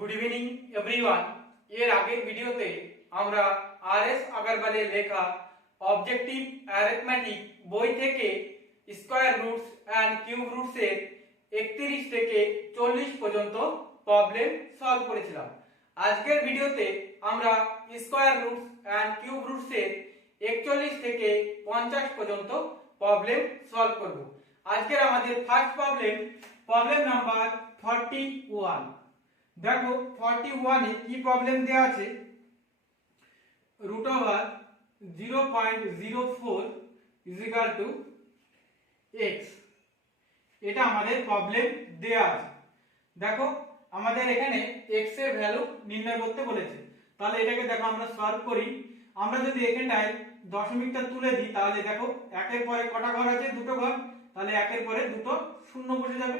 Good evening everyone. এর আগের ভিডিওতে আমরা আর.এস. আগরওয়ালের লেখা অবজেক্টিভ অ্যারিথমেটিক বই থেকে square roots and cube roots এর 31 থেকে 40 পর্যন্ত প্রবলেম সলভ করেছিলাম। আজকের ভিডিওতে আমরা square roots and cube roots এর 41 থেকে 50 পর্যন্ত প্রবলেম সলভ করব। আজকের আমাদের ফার্স্ট প্রবলেম নাম্বার 41। দেখো 41 এ কি প্রবলেম দেয়া আছে, √0.04 x। এটা আমাদের প্রবলেম দেয়া আছে। দেখো আমাদের এখানে x এর ভ্যালু নির্ণয় করতে বলেছে, তাহলে এটাকে দেখো আমরা সলভ করি। আমরা যদি এখানটায় দশমিকটা তুলে দিই তাহলে দেখো একের পরে কটা ঘর আছে, দুটো ঘর, তাহলে একের পরে দুটো শূন্য বসে যাবে।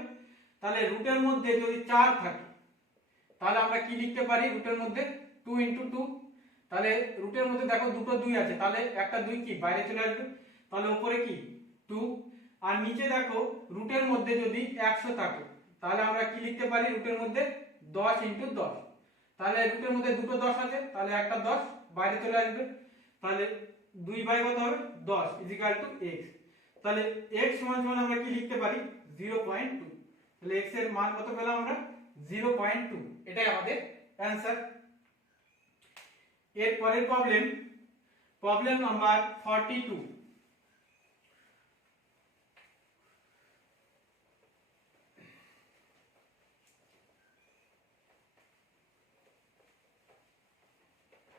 তাহলে রুটের মধ্যে যদি 4 থাকে তাহলে আমরা কি লিখতে পারি, রুটের মধ্যে 2 × 2। তাহলে রুটের মধ্যে দেখো দুটো 2 আছে, তাহলে একটা 2 কি বাইরে চলে আসবে, তাহলে উপরে কি 2। আর নিচে দেখো রুটের মধ্যে যদি 100 থাকে তাহলে আমরা কি লিখতে পারি, রুটের মধ্যে 10 × 10। তাহলে রুটের মধ্যে দুটো 10 আছে, তাহলে একটা 10 বাইরে চলে আসবে, তাহলে 2 বাই কত হবে 10 x। তাহলে x সমান আমরা কি লিখতে পারি 0.2। তাহলে x এর মান কত পেলাম আমরা 0.2। এটাই আমাদের অ্যানসার। এর পরের প্রবলেম নাম্বার 42।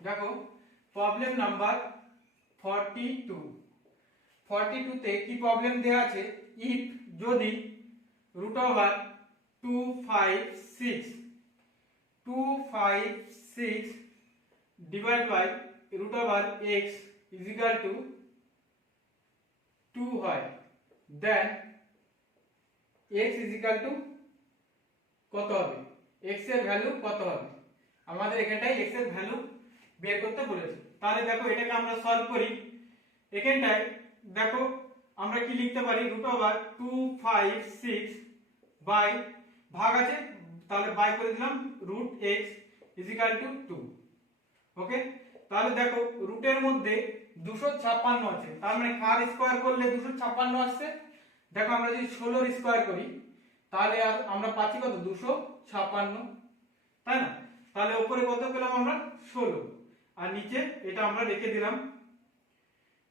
দেখো প্রবলেম নাম্বার 42 তে কি প্রবলেম দেয়া আছে, ইফ যদি √256 ডিভাইড বাই √x = 2 হয়, দেন x = কত হবে, x এর ভ্যালু কত হবে। আমাদের এখানটায় x এর ভ্যালু বের করতে বলেছে। তাহলে দেখো এটাকে আমরা সলভ করি। এখানটায় দেখো আমরা কি লিখতে পারি, √256 বাই ভাগ আছে, তাহলে বাই করে দিলাম √x = 2। ওকে, তাহলে দেখো রুটের মধ্যে 256 আছে, তার মানে কার স্কয়ার করলে 256 আসছে। দেখো আমরা যদি 16 এর স্কয়ার করি তাহলে আমরা পাচ্ছি কত 256, তাই না। তাহলে উপরে কত পেলাম আমরা 16, আর নিচে এটা আমরা রেখে দিলাম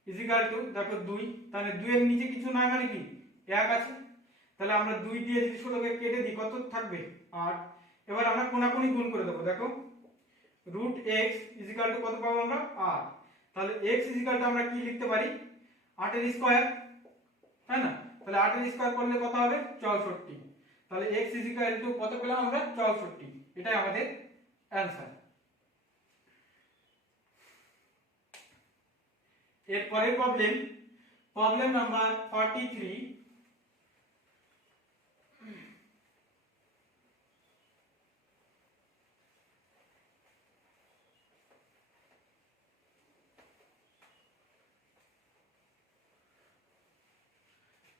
= দেখো 2। তাহলে 2 এর নিচে কিছু নাই মানে কি 1 আছে, তাহলে আমরা 2 দিয়ে যদি 16 কে কেটে দিই কত থাকবে 8। এবার আমরা কোনাকুনি গুণ করে দেব। দেখো √x = কত পাবো আমরা 8। তাহলে x = আমরা কি লিখতে পারি 8 এর স্কয়ার, তাই না। তাহলে 8 এর স্কয়ার করলে কত হবে 64। তাহলে x = কত পেলাম আমরা 64। এটাই আমাদের অ্যানসার। এর পরের প্রবলেম নাম্বার 43।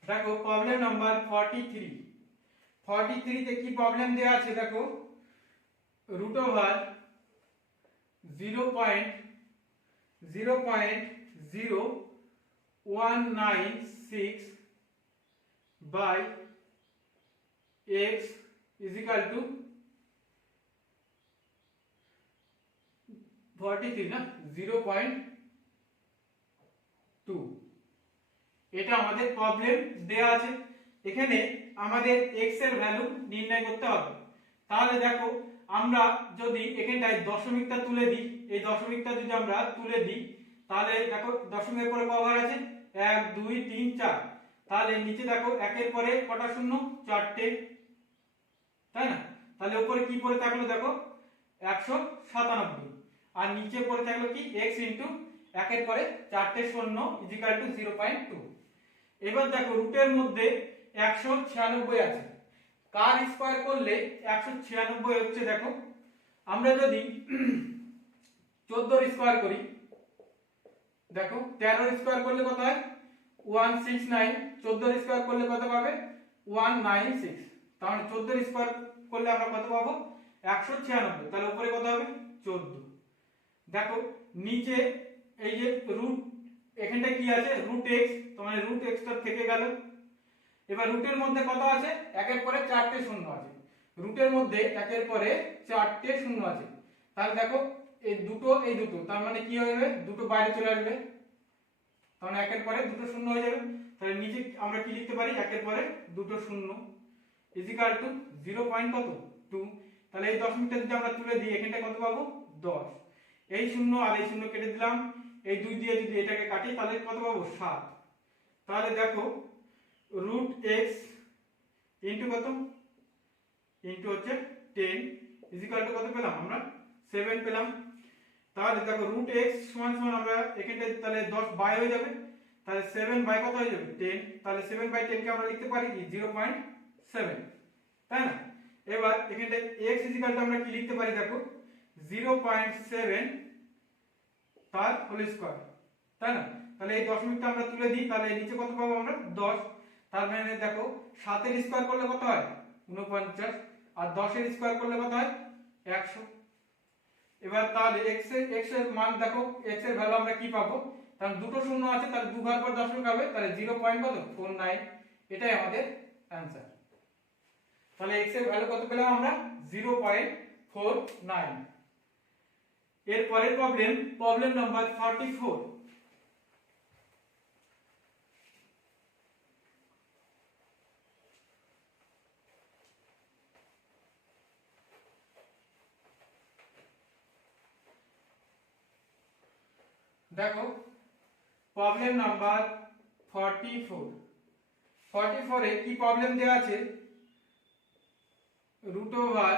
দেখো প্রবলেম নাম্বার 43 তে কি প্রবলেম দেয়া আছে, দেখো √0.0196 বাই x = 43 না 0.2। এটা আমাদের প্রবলেম দেয়া আছে। এখানে আমাদের x এর ভ্যালু নির্ণয় করতে হবে। তাহলে দেখো আমরা যদি এখানটায় দশমিকটা তুলে দিই, এই দশমিকটা যদি আমরা তুলে দিই তাহলে দেখো দশমিকের পরে কবার আছে 1 2 3 4। তাহলে নিচে দেখো একের পরে কটা শূন্য 4টে, তাই না। তাহলে উপরে কি পড়ে থাকলো দেখো 197, আর নিচে পড়ে থাকলো কি x * একের পরে 4টে শূন্য = 0.2। এবার দেখো রুটের মধ্যে 196 আছে, কার স্কয়ার করলে 196 হচ্ছে। দেখো আমরা যদি 14 এর স্কয়ার করি, দেখো 13 এর স্কয়ার করলে কত হয় 169, 14 এর স্কয়ার করলে কত পাবে 196। তাহলে 14 এর স্কয়ার করলে আমরা কত পাবো 196, তাহলে উপরে কত হবে 14। দেখো নিচে এই যে রুট, এখানটা কি আছে রুট এক্স, তোমার রুট এক্সটা থেকে গেল। এবার রুটের মধ্যে কত আছে, একের পরে 4টে শূন্য আছে, রুটের মধ্যে একের পরে 4টে শূন্য আছে। তাহলে দেখো এই দুটো তার মানে কি হবে, দুটো বাইরে চলে আসবে, তাহলে একের পরে দুটো শূন্য হয়ে যাবে। তাহলে নিচে আমরা কি লিখতে পারি, একের পরে দুটো শূন্য ইজিক্যাল টু 0.2। তাহলে এই দশমিকটা যদি আমরা তুলে দিই এখানটা কত পাবো 10। এই শূন্য আর এই শূন্য কেটে দিলাম, এই 2 দিয়ে যদি এটাকে কাটি তাহলে কত পাবো 7। তাহলে দেখো রুট এক্স ইন্টু কত, ইন্টু হচ্ছে 10 ইজিক্যাল টু কত পেলাম আমরা 7 পেলাম। তাহলে দেখো রুট এক্স সমান সমান আমরা এখানটায় তাহলে 10 বাই হয়ে যাবে, তাহলে 7 বাই কত হয়ে যাবে 10। তাহলে 7 বাই 10 কে আমরা লিখতে পারি কি 0.7, তাই না। এবার এখানটায় x ইজিক্যাল টু আমরা কি লিখতে পারি দেখো 0.7 তার হোল স্কয়ার, তাই না। তাহলে এই দশমিকটা আমরা তুলে দিই, তাহলে নিচে কত পাবো আমরা 10। তার মানে দেখো 7 এর স্কয়ার করলে কত হয় 49, আর 10 এর স্কয়ার করলে কত হয় 100। এবার তাহলে x এর মান দেখো, x এর ভ্যালু আমরা কি পাবো, কারণ দুটো শূন্য আছে তাহলে 2 ঘর পর দশমিক হবে, তাহলে 0.49, এটাই আমাদের অ্যানসার। তাহলে x এর ভ্যালু কত পেলাম আমরা 0.49। এর পরের প্রবলেম নাম্বার 44। দেখো প্রবলেম নাম্বার 44 এ কি প্রবলেম দেওয়া আছে, root over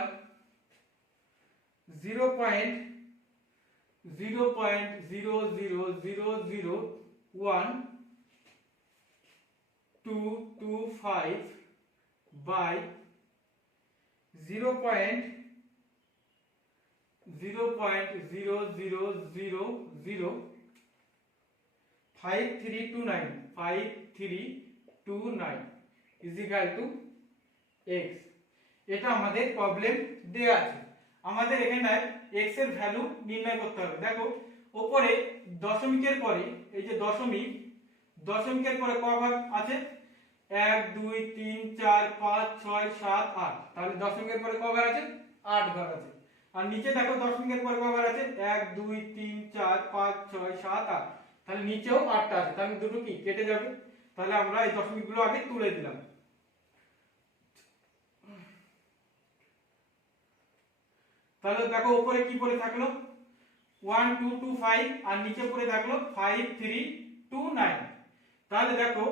0.0001225 by 0.0005329 is equal to x। এটা আমাদের প্রবলেম দেয়া আছে, আমাদের এখানে x এর ভ্যালু নির্ণয় করতে হবে। দেখো উপরে দশমিকের পরে এই যে দশমিকের পরে কয় ঘর আছে 1 2 3 4 5 6 7 8, তাহলে দশমিকের পরে কয় ঘর আছে 8 ঘর আছে। আর নিচে দেখো দশমিকের পরে কয় ঘর আছে 1 2 3 4 5 6 7 8, তাহলে নিচেও 8টা আছে, তাহলে দুটো কি কেটে যাবে। তাহলে আমরা এই দশমিকগুলো আগে তুলে দিলাম। তাহলে দেখো উপরে কি পড়ে থাকলো 1 2 2 5 আর নিচে পড়ে থাকলো 5 3 2 9। তাহলে দেখো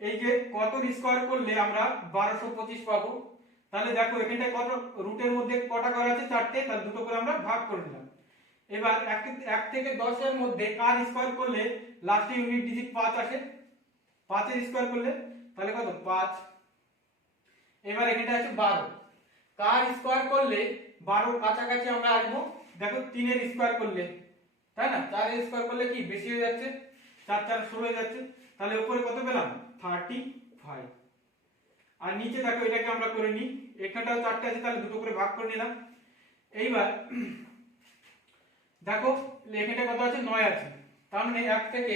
এই যে কত স্কয়ার করলে আমরা 1225 পাবো। তাহলে দেখো এখানটায় কত রুটের মধ্যে কটা ঘর আছে 4টে, তাহলে দুটো করে আমরা ভাগ করে দিলাম। এবার 1 থেকে 10 এর মধ্যে কার স্কয়ার করলে লাস্টে ইউনিট ডিজিট 5 আসে, 5 এর স্কয়ার করলে তাহলে কত 5। এবার এখানটা আছে 12, কার স্কয়ার করলে 12 কাছাকাছি আমরা আসবো, দেখো 3 এর স্কয়ার করলে, তাই না। 4 এর স্কয়ার করলে কি বেশি হয়ে যাচ্ছে, 4 4 16 হয়ে যাচ্ছে, তাহলে উপরে কত পেলাম 35। আর নিচে দেখো এটাকে আমরা করে নিই, এখানটাও 4টে আছে তাহলে দুটো করে ভাগ করে নিলাম। এইবার দেখো এখানটা কত আছে 9 আছে, তার মানে 1 থেকে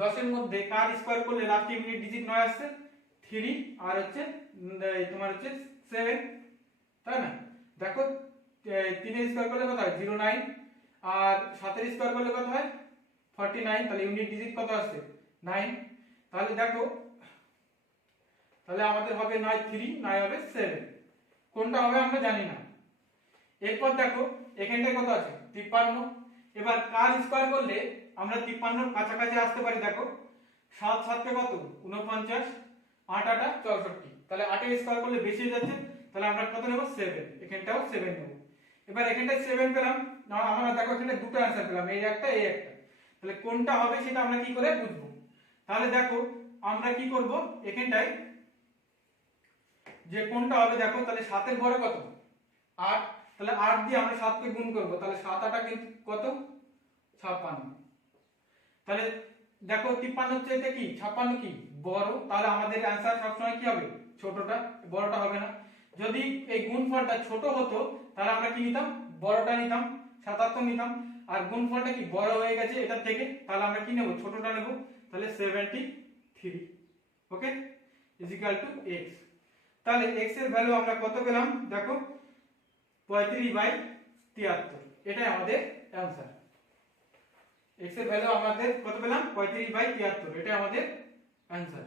10 এর মধ্যে কার স্কয়ার করলে লাস্ট ইউনিট ডিজিট 9 আসছে 3, আর হচ্ছে তোমার হচ্ছে 7, তাই না। দেখো 3 এর স্কয়ার করলে কত হয় 09, আর 7 এর স্কয়ার করলে কত হয় 49, তাহলে ইউনিট ডিজিট কত আসছে 9। তাহলে দেখো তাহলে আমাদের হবে 9 3, 9 হবে 7, কোনটা হবে আমরা জানি না। এরপর দেখো এখানটায় কত আছে 53, এবার কার স্কয়ার করলে আমরা 53 এর কাছাকাছি আসতে পারি। দেখো 7 7 কে কত 49, 8 8 64, তাহলে 8 এর স্কয়ার করলে বেশি হয়ে যাচ্ছে, তাহলে আমরা কত নেব 7, এখানটাও 7 নেব। এবার এখানটায় 7 পেলাম, আমরা দেখো এখানে দুটো आंसर পেলাম, এই একটা এই একটা, তাহলে কোনটা হবে সেটা আমরা কি করে বুঝবো। তাহলে দেখো আমরা কি করব এখানটায় যে কোনটা হবে, দেখো তাহলে 7 এর ঘরে কত 8, তাহলে 8 দিয়ে আমরা 7 কে গুণ করব, তাহলে 7 8 কিন্তু কত 56। তাহলে দেখো 53 চাইতে কি 56 কি বড়, তাহলে আমাদের आंसर সব সময় কি হবে ছোটটা, বড়টা হবে না। যদি এই গুণফলটা ছোট হতো তাহলে আমরা কি নিতাম, বড়টা নিতাম, 77 নিতাম। আর গুণফলটা কি বড় হয়ে গেছে এটার থেকে, তাহলে আমরা কি নেব, ছোটটা নেব, তাহলে 73। ওকে, ইজ ইকুয়াল টু x। তাহলে x এর ভ্যালু আমরা কত পেলাম দেখো, 35/73। এটাই আমাদের অ্যানসার। x এর ভ্যালু আমাদের কত পেলাম, 35/73, এটাই আমাদের অ্যানসার।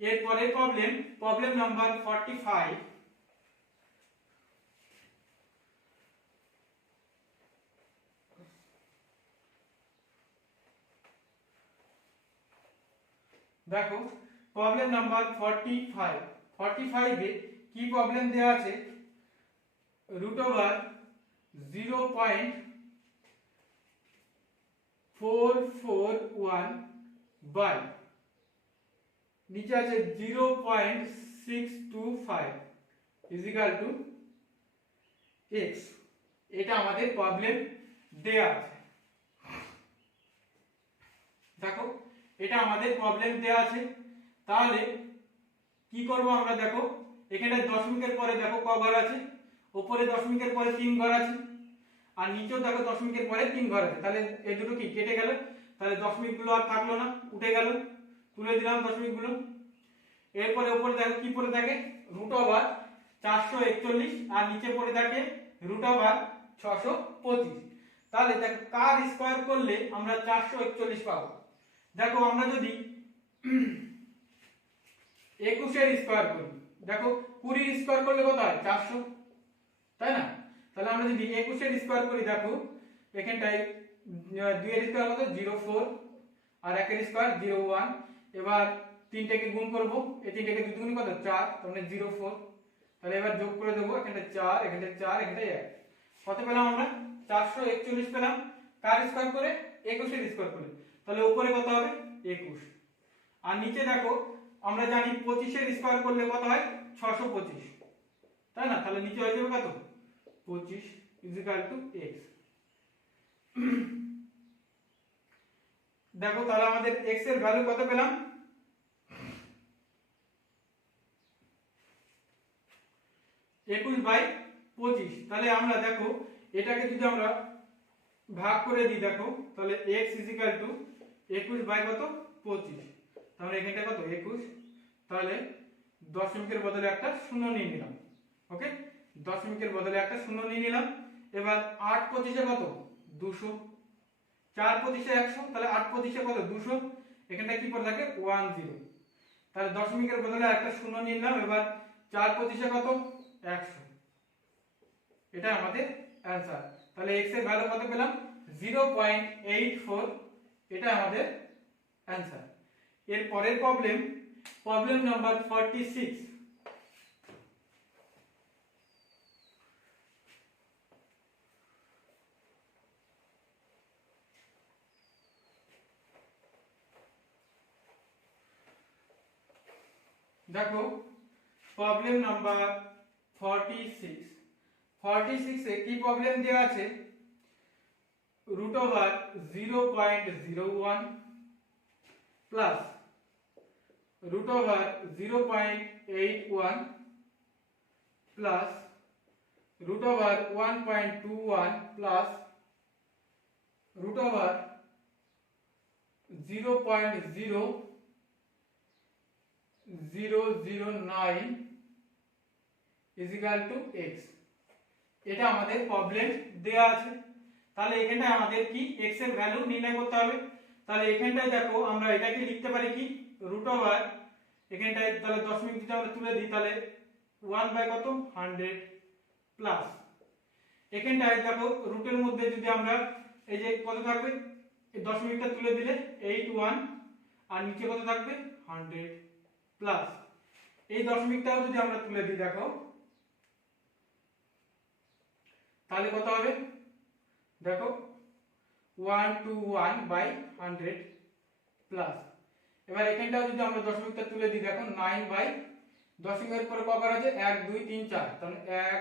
এরপরে প্রবলেম নাম্বার 45। দেখো প্রবলেম নাম্বার 45 এ কি প্রবলেম দেওয়া আছে, √0.441 বাই নিচে আছে 0.625 ইজ ইকুয়াল টু x। এটা আমাদের প্রবলেম দেয়া আছে। দেখো এটা আমাদের প্রবলেম দেয়া আছে, তাহলে কি করব আমরা, দেখো এখানে দশমিকের পরে দেখো ক ঘর আছে, উপরে দশমিকের পরে 3 ঘর আছে, আর নিচেও দেখো দশমিকের পরে 3 ঘর আছে। তাহলে এই দুটো কি কেটে গেল, তাহলে দশমিকগুলো আর থাকলো না, উঠে গেল, তুলে দিলাম দশমিকগুলো। এরপরে উপরে দেখো কি পড়ে থাকে, √441, আর নিচে পড়ে থাকে √625। তাহলে দেখো কার স্কয়ার করলে আমরা 441 পাবো। দেখো আমরা যদি 21 এর স্কয়ার করি, দেখো 20 এর স্কয়ার করলে কত হয়, 400, তাই না? তাহলে আমরা যদি 21 এর স্কয়ার করি, দেখো এখানটায় 2 এর স্কয়ার কত, 04, আর 1 এর স্কয়ার 01। এবার তিনটাকে গুণ করব, এই তিনটাকে দুই গুণ কত, 4, তার মানে 04। তাহলে এবার যোগ করে দেব, এখানটা 4, এখানটা 4, এখানটা 1, কত পেলাম আমরা, 441 পেলাম। কার স্কয়ার করে, 21 এর স্কয়ার করে। তাহলে উপরে কত হবে, 21, আর নিচে দেখো আমরা জানি 25 এর স্কয়ার করলে কত হয়, 625, তাই না? তাহলে নিচে হয়ে যাবে কত, 25 ইজ ইকুয়াল টু x। দেখো তাহলে আমাদের x এর ভ্যালু কত পেলাম, 21/25। তাহলে আমরা দেখো এটাকে যদি আমরা ভাগ করে দিই, দেখো তাহলে x ইজ ইকুয়াল টু 21/25, তাহলে এখানটা কত, 21। তাহলে দশমিকের বদলে একটা শূন্য নিয়ে নিলাম। ওকে, দশমিকের বদলে একটা শূন্য নিয়ে নিলাম। এবার 8 25 কত, 200, 4 25 100, তাহলে 8 25 কত, 200, এখানটা কি পড়ে থাকে, 10। তাহলে দশমিকের বদলে একটা শূন্য নিয়ে নিলাম। এবার 4 25 কত, 100, এটা আমাদের অ্যানসার। তাহলে x এর ভ্যালু কত পেলাম, 0.84, এটা আমাদের অ্যানসার। এর পরের প্রবলেম নাম্বার 46। দেখো প্রবলেম নাম্বার 46 এ কি প্রবলেম দেওয়া আছে, √0.01 plus √0.81 plus √1.21 plus √0.0009 is equal to x। এটা আমাদের প্রবলেম দেয়া আছে। তাহলে এখানটায় আমাদের কি x এর ভ্যালু নির্ণয় করতে হবে। তাহলে এখানটায় দেখো আমরা এটাকে লিখতে পারি কি, √, এখানটায় তাহলে দশমিক যদি আমরা তুলে দিই, তাহলে 1/কত, 100 প্লাস এখানটায় দেখো রুটের মধ্যে যদি আমরা এই যে কত থাকবে, এই দশমিকটা তুলে দিলে 81, আর নিচে কত থাকবে, 100 প্লাস এই দশমিকটাও যদি আমরা তুলে দিই, দেখো তাহলে কত হবে, দেখো 121/100 প্লাস এবার এখানটাও যদি আমরা দশমিকটা তুলে দিই, দেখো 9 দশমিকের পরে কবার আছে, 1 2 3 4, তাহলে 1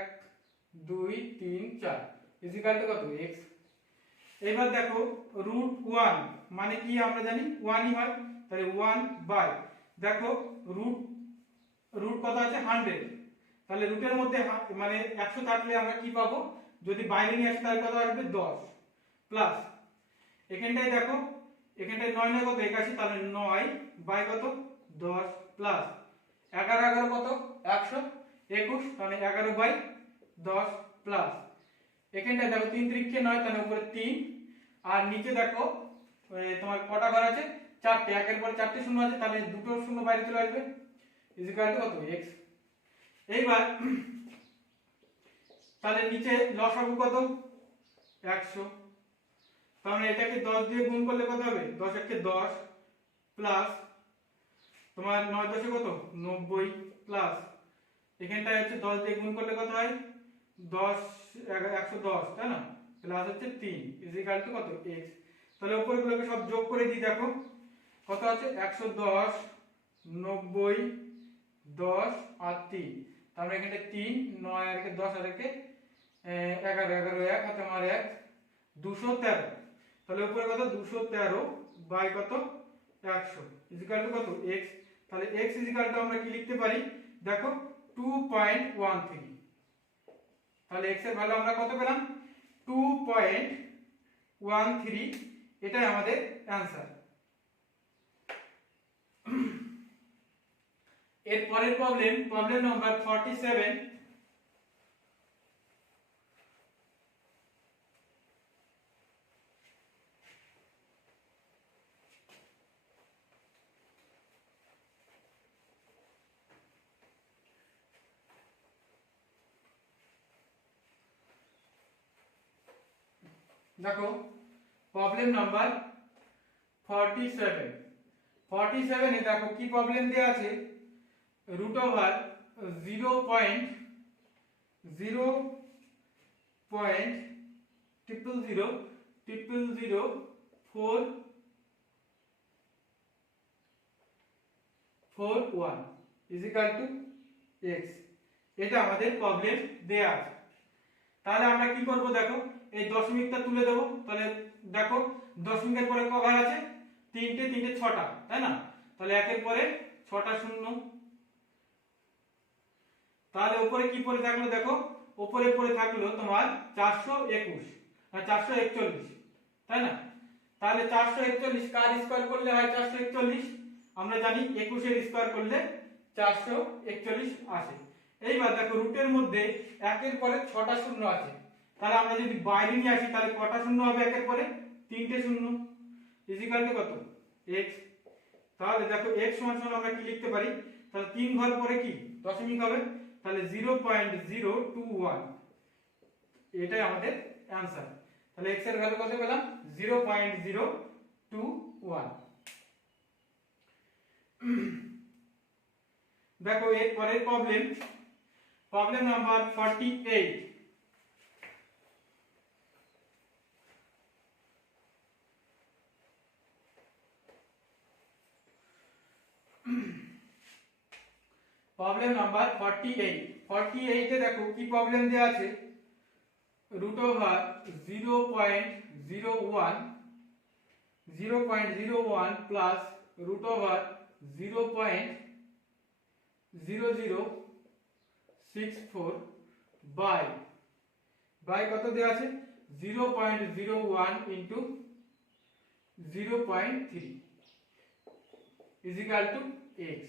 2 3 4 ইজ ইকুয়াল টু কত, x। এবার দেখো √1 মানে কি আমরা জানি 1ই হয়, তাহলে 1 বাই দেখো রুট কত আছে 100, তাহলে রুটের মধ্যে মানে 100 থাকলে আমরা কি পাবো, যদি বাইরে নিয়ে আসি তাহলে কত আসবে 10 প্লাস এখানটায় দেখো, এখানটায় 9 9 কত 81, তাহলে 9 বাই কত 10 প্লাস 11 11 কত 121, তাহলে 11 বাই 10 প্লাস এখানটায় দেখো 3 3 9, তাহলে উপরে 3 আর নিচে দেখো তোমার কটা ঘর আছে 4টে, একের পরে 4টে শূন্য আছে, তাহলে দুটো শূন্য বাইরে চলে আসবে ইকুয়াল টু কত x। এইবার তাহলে নিচে লসাগু কত 100, তাহলে এটাকে 10 দিয়ে গুণ করলে কত হবে 10 একে 10 প্লাস তোমার 9 10 কত 90 প্লাস এখানটায় হচ্ছে 10 দিয়ে গুণ করলে কত হয় 10 110, তাই না, প্লাস হচ্ছে 3 ইকুয়াল টু কত x। তাহলে উপরগুলোকে সব যোগ করে দিই, দেখো কত আছে 110 90 10 আর 3, তাহলে এখানে 3 9 আর 10 আর 11 11 1 হাতে আমার 1 213, তাহলে উপরে কত 213 বাই কত 100 ইকুয়াল টু কত x। তাহলে x ইকুয়াল টু আমরা কি লিখতে পারি দেখো 2.13, তাহলে x এর ভ্যালু আমরা কত পেলাম 2.13, এটাই আমাদের অ্যানসার। এর পরের প্রবলেম নাম্বার 47, দেখো প্রবলেম নাম্বার 47 এ দেখো কি প্রবলেম দেয়া আছে, root over 0.000041 equal to x, এটা আমাদের প্রবলেম দেয়া আছে। তাহলে আমরা কি করব দেখো এই দশমিকটা তুলে দেব, তাহলে দেখো দশমিকের পরে ক ঘর আছে 3টে 3টে 6টা, তাই না, তাহলে একের পরে 6টা শূন্য, তাহলে উপরে কি পড়ে থাকলো দেখো উপরে পড়ে থাকলো তোমার 421 না 441, তাই না, তাহলে 441 কার স্কয়ার করলে হয় 441, আমরা জানি 21 এর স্কয়ার করলে 441 আসে। এইবার দেখো রুটের মধ্যে একের পরে 6টা শূন্য আছে, তাহলে আমরা যদি বাইরে নিয়ে আসি তাহলে কটা শূন্য হবে একের পরে 3টে শূন্য ইকুয়াল টু কত x। তাহলে দেখো x সমান সমান আমরা কি লিখতে পারি, তাহলে 3 ঘর পরে কি দশমিক হবে, তাহলে 0.021, এটাই আমাদের অ্যানসার। তাহলে x এর ভ্যালু কত পেলাম 0.021। দেখো এর পরের প্রবলেম নাম্বার 48, প্রবলেম নাম্বার 48 এ দেখো কি প্রবলেম দেয়া আছে, root over 0.01 plus root over 0.0064 by কত দেয়া আছে 0.01 ইনটু 0.3 ইকুয়াল টু x,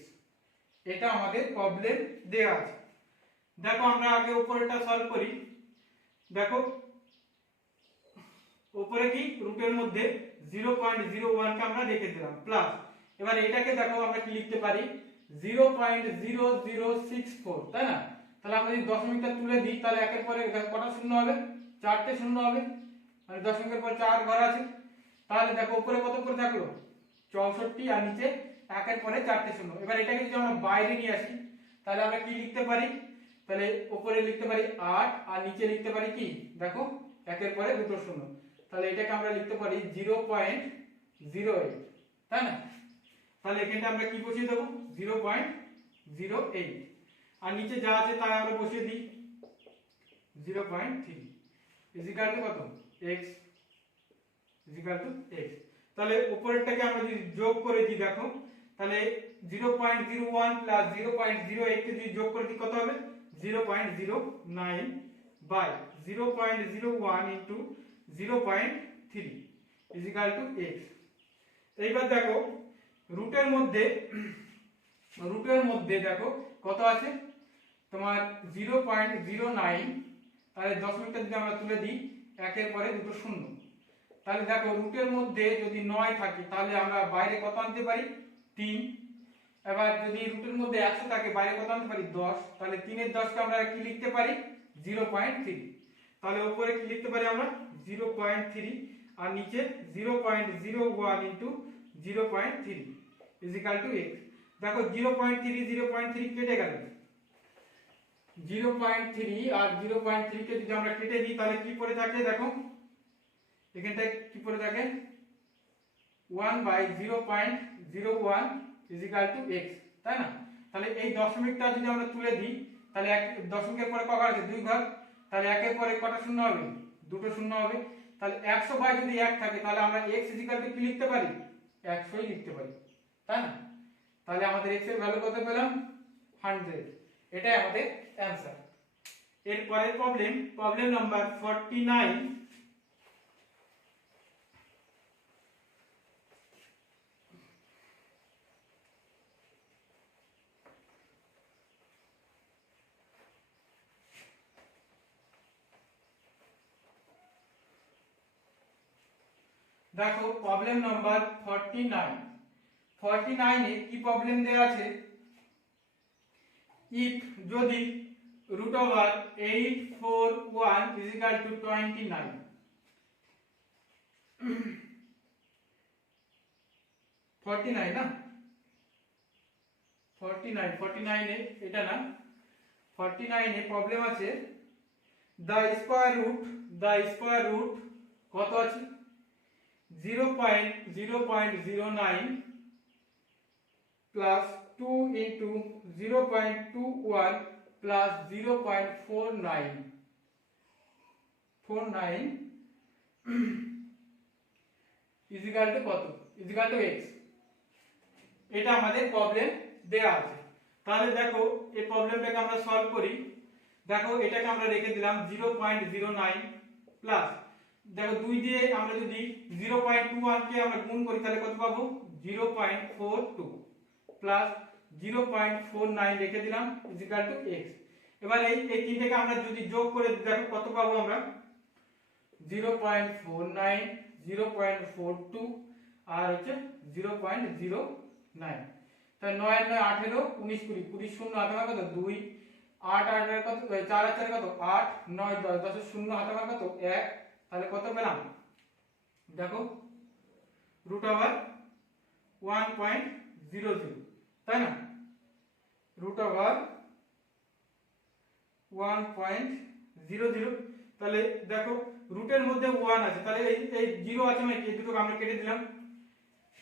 এটা আমাদের প্রবলেম দেয়া আছে। দেখো আমরা আগে উপরেটা সলভ করি, দেখো উপরে কি রুটের মধ্যে 0.01 কে আমরা রেখে দিলাম প্লাস, এবার এটাকে দেখো আমরা কি লিখতে পারি 0.0064, তাই না, তাহলে আমরা যদি দশমিকটা তুলে দিই তাহলে একের পরে কটা শূন্য হবে 4টে শূন্য হবে, মানে দশমিকের পর 4 ঘর আছে, তাহলে দেখো উপরে কত করে থাকলো 64 আর নিচে একের পরে 4টে শূন্য। এবার এটাকে যদি আমরা বাইরে নিয়ে আসি তাহলে আমরা কি লিখতে পারি, তাহলে উপরে লিখতে পারি 8 আর নিচে লিখতে পারি কি দেখো একের পরে দুটো শূন্য, তাহলে এটাকে আমরা লিখতে পারি 0.08, তাই না, তাহলে এখানটা আমরা কি বসিয়ে দেব 0.08 আর নিচে যা আছে তা আমরা বসিয়ে দিই 0.3 ইকুয়াল টু কত x ইকুয়াল টু x। তাহলে উপরেরটাকে আমরা যদি যোগ করে দিই দেখো তাহলে 0.01 প্লাস 0.08 কে যদি যোগ করে দিই কত হবে 0.09 by 0.01 into 0.3 is equal to x। এইবার দেখো রুটের মধ্যে দেখো কত আছে তোমার 0.09, তাহলে দশমিকটা যদি আমরা তুলে দিই একের পরে দুটো শূন্য, তাহলে দেখো রুটের মধ্যে যদি 9 থাকে তাহলে আমরা বাইরে কত আনতে পারি 3। এবার যদি রুটের মধ্যে 100 থাকে বাইরে কত আনতে পারি 10, তাহলে 3 এর 10 কে আমরা কি লিখতে পারি 0.3। তাহলে উপরে কি লিখতে পারি আমরা 0.3 আর নিচে 0.01 ইনটু 0.3 ইজিক্যাল টু x। দেখো 0.3 কেটে গেল, 0.3 আর 0.3 কে যদি আমরা কেটে দিই তাহলে কি পড়ে থাকে দেখো এখানটায় কি পড়ে থাকে 1/0.01 ইজিক্যাল টু x, তাই না? তাহলে এই দশমিকটা যদি আমরা তুলে দিই তাহলে এক দশমিকের পরে কত আছে 2 ঘর, তাহলে একের পরে কটা শূন্য হবে দুটো শূন্য হবে। তাহলে 100 যদি 1 থাকে তাহলে আমরা x ইজিক্যাল টু কি লিখতে পারি 100 লিখতে পারি, তাই না? তাহলে আমাদের x এর ভ্যালু কত পেলাম 100। এটাই আমাদের অ্যানসার। এর পরের প্রবলেম নাম্বার 49। দেখো প্রবলেম নাম্বার 49 এ কি প্রবলেম দেয়া আছে, if যদি √841 29, 49 না 49 এ এটা না 49 এ প্রবলেম আছে the square root কত আছে 0.09 plus 2 into 0.21 plus 0.49 is equal two কত ইজিক্যাল টু x। এটা আমাদের প্রবলেম দেয়া আছে। তাহলে দেখো এই প্রবলেমটাকে আমরা সলভ করি। দেখো এটাকে আমরা রেখে দিলাম 0.09 প্লাস দেখো 2 দিয়ে আমরা যদি 0.21 কে আমরা গুণ করি তাহলে কত পাবো 0.42 প্লাস 0.49 রেখে দিলাম ইজিক্যাল টু x। এবার এই তিনটাকে আমরা যদি যোগ করে দেখো কত পাবো আমরা 0.49 0.42 আর হচ্ছে 0.09। তাহলে 9 আর 9 18 19 20 20 শূন্য হাতে মার কত 2 8 8 এর কত 4 আর 4 কত 8 9 10 10 শূন্য হাতে মার কত 1, তাহলে কত পেলাম দেখো √1.00, তাই না √1.00। তাহলে দেখো রুটের মধ্যে 1 আছে তাহলে এই 0 আছে মানে কি দুটো আমরা কেটে দিলাম,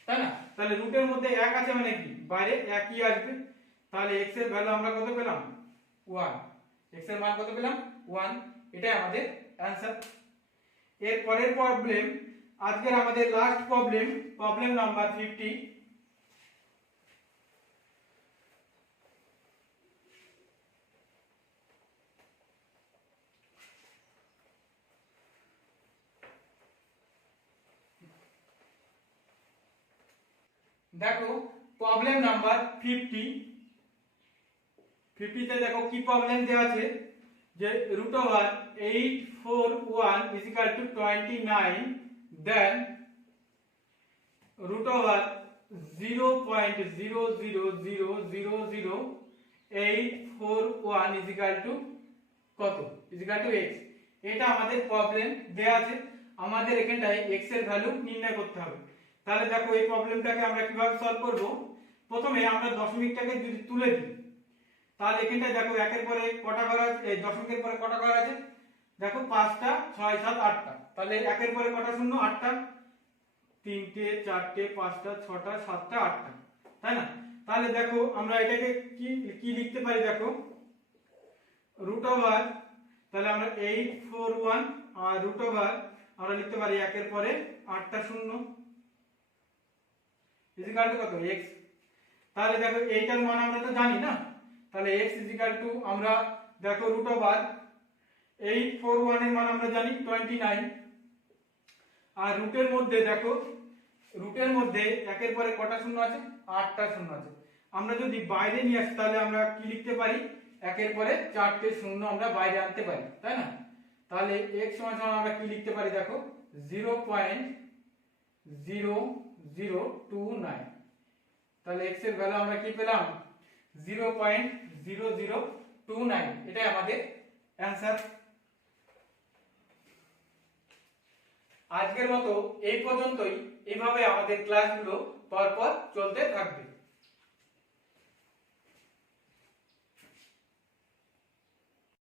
তাই না? তাহলে রুটের মধ্যে 1 আছে মানে কি বাইরে 1 ই আসবে। তাহলে x এর ভ্যালু আমরা কত পেলাম 1, x এর মান কত পেলাম 1। এটাই আমাদের অ্যানসার। এর পরের প্রবলেম আজকের আমাদের লাস্ট প্রবলেম নাম্বার 50। দেখো প্রবলেম নাম্বার 50 তে দেখো কি প্রবলেম দেওয়া আছে যে √841 29 দেন √0.0000841 কত ইজিক্যাল টু x। এটা আমাদের প্রবলেম দেয়া আছে, আমাদের এখানটায় x এর ভ্যালু নির্ণয় করতে হবে। তাহলে দেখো এই প্রবলেমটাকে আমরা কিভাবে সলভ করব। প্রথমে আমরা দশমিকটাকে যদি তুলে দিই তাহলে এখানটায় দেখো একের পরে কটা ঘর আছে এই দশমিকের পরে কটা ঘর আছে দেখো 5টা 6 7 8টা, তাহলে একের পরে কটা শূন্য 8টা 3টে 4টে 5টা 6টা 7টা 8টা, তাই না? তাহলে দেখো আমরা এটাকে কি লিখতে পারি দেখো √, তাহলে আমরা 841 আর √, আমরা লিখতে পারি একের পরে 8টা শূন্য ইজিক্যাল টু কত x। তাহলে দেখো এইটার মান আমরা তো জানি না, তাহলে x আমরা দেখো √841 এর মান আমরা জানি 29, আর রুটের মধ্যে দেখো রুটের মধ্যে একের পরে কটা শূন্য আছে, 8টা শূন্য আছে। আমরা যদি বাইরে নিয়ে আসি তাহলে আমরা কি লিখতে পারি, একের পরে 4টে শূন্য আমরা বাইরে আনতে পারি, তাই না? তাহলে x সমান সমান আমরা কি লিখতে পারি দেখো 0.0029। তাহলে x এর ভ্যালু আমরা কি পেলাম 0.0029, এটাই আমাদের অ্যানসার। আজকের মতো এই পর্যন্তই। এইভাবে আমাদের ক্লাসগুলো পরপর চলতে থাকবে।